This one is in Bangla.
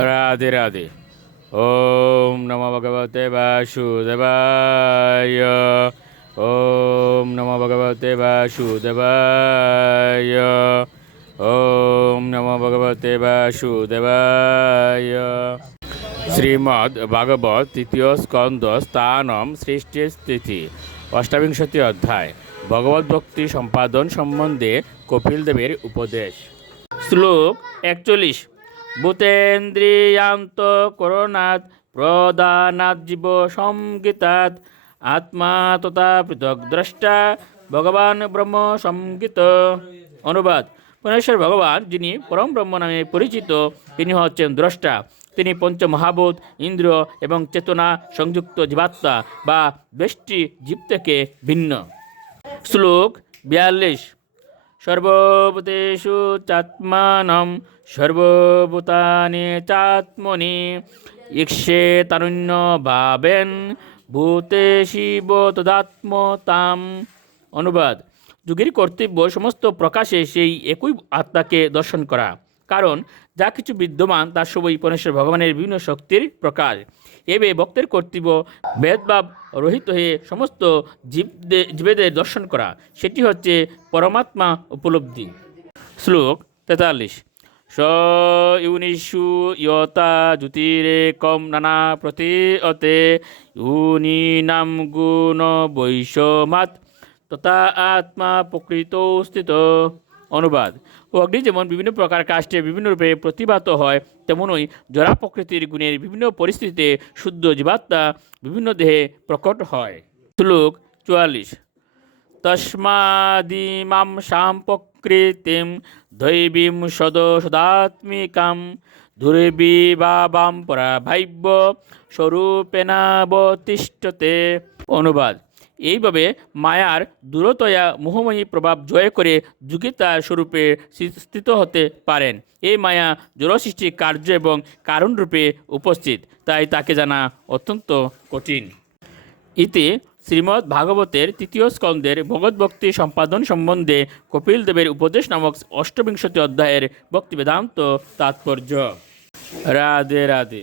রাধে রাধে। ওম নমো ভগবতে বাসুদেবায়। ওম নমো ভগবতে বাসুদেবায়। ওম নমো ভগবতে বাসুদেবায়। শ্রীমদ্ ভাগবত তৃতীয় স্কন্দ স্থানম সৃষ্টি স্থিতি অষ্টাবিংশতি অধ্যায় ভগবত ভক্তি সম্পাদন সম্বন্ধে কপিল দেবের উপদেশ। শ্লোক 41। ভূতেন্দ্রিয়ান্ত করোনাৎ প্রদানাৎ জীব সংগীতাৎ আত্মা তথা পৃথক দ্রষ্টা ভগবান ব্রহ্ম সংগীত। অনুবাদ: পরমেশ্বর ভগবান, যিনি পরম ব্রহ্ম নামে পরিচিত, তিনি হচ্ছেন দ্রষ্টা। তিনি পঞ্চমহাভূত, ইন্দ্রিয় এবং চেতনা সংযুক্ত জীবাত্মা বা ব্যষ্টি জীব থেকে ভিন্ন। শ্লোক 42। সর্বভূতেষু চাত্মানম সর্বভূতানি চাত্মনি ঈক্ষে তারুণ্য ভাবেন ভূতেষিব তদাত্মতাম। অনুবাদ: যোগীর কর্তব্য সমস্ত প্রকাশে সেই একই আত্মাকে দর্শন করা, কারণ যা কিছু বিদ্যমান তা সবই পরমেশ্বর ভগবানের বিভিন্ন শক্তির প্রকাশ। এবে ভক্তের কর্তব্য ভেদভাব রহিত হয়ে সমস্ত জীবেদের দর্শন করা, সেটি হচ্ছে পরমাত্মা উপলব্ধি। শ্লোক 43। স ইউনিষু ইয়তা জ্যোতিরেকম নানা প্রতীয়তে ইউনিনাম গুণ বৈষমাৎ তথা আত্মা প্রকৃত স্থিত। অনুবাদ: অগ্নি যেমন বিভিন্ন প্রকার কাষ্ঠে বিভিন্ন রূপে প্রতিভাত হয়, তেমনই জরা প্রকৃতির গুণের বিভিন্ন পরিস্থিতিতে শুদ্ধ জীবাত্মা বিভিন্ন দেহে প্রকট হয়। শ্লোক 44। তস্মাদিমাম সাম্প্রকৃতিম দৈবীম সদাত্মিকাম দুর্বিভাবাম পরাভাব্য স্বরূপেনাবতিষ্ঠতে। অনুবাদ: এইভাবে মায়ার দূরতয়া মোহময়ী প্রভাব জয় করে যোগী তার স্বরূপে স্থিত হতে পারেন। এই মায়া জড়সৃষ্টি কার্য এবং কারণরূপে উপস্থিত, তাই তাকে জানা অত্যন্ত কঠিন। ইতি শ্রীমদ্ ভাগবতের তৃতীয় স্কন্দের ভগবদ্ভক্তি সম্পাদন সম্বন্ধে কপিল দেবের উপদেশ নামক অষ্টবিংশতি অধ্যায়ের ভক্তি বেদান্ত তাৎপর্য। রাধে রাধে।